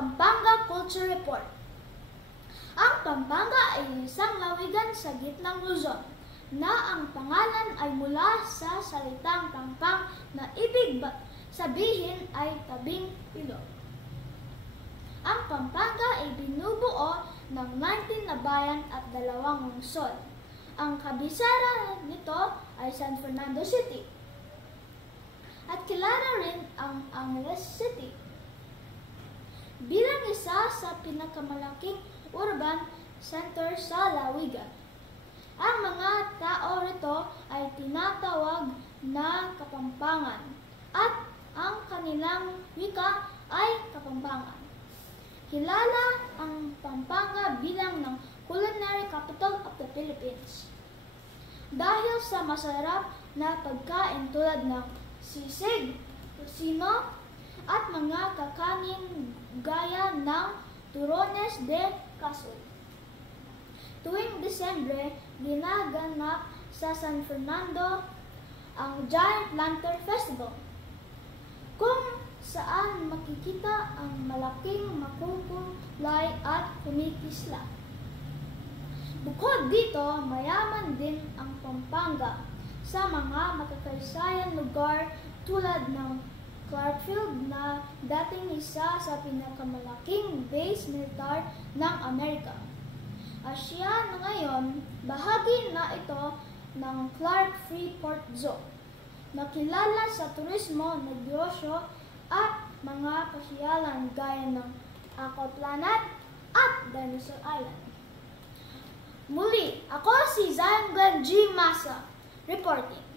Pampanga Culture Report. Ang Pampanga ay isang lawigan sa gitnang Luzon na ang pangalan ay mula sa salitang Pampang na ibig sabihin ay tabing ilog. Ang Pampanga ay binubuo ng 19 na bayan at 2 lungsod. Ang kabisera nito ay San Fernando City at kilala rin ang Angeles City bilang isa sa pinakamalaking urban center sa lawigan. Ang mga tao rito ay tinatawag na Kapampangan at ang kanilang wika ay Kapampangan. Kilala ang Pampanga bilang ng culinary capital of the Philippines dahil sa masarap na pagkain tulad ng sisig, tocino, at mga kakanin gaya ng turones de casul. Tuwing Desyembre, ginaganap sa San Fernando ang Giant Lantern Festival, kung saan makikita ang malaking makukulay at kumikisla. Bukod dito, mayaman din ang Pampanga sa mga makakaysayang lugar tulad ng Clarkfield na dating isa sa pinakamalaking base militar ng Amerika. Asya na ngayon, bahagi na ito ng Clark Freeport Zone, nakilala sa turismo, negosyo at mga pasyalan gaya ng Aquaplanet at Dinosaur Island. Muli, ako si Zion Glenn G. Massa, reporting.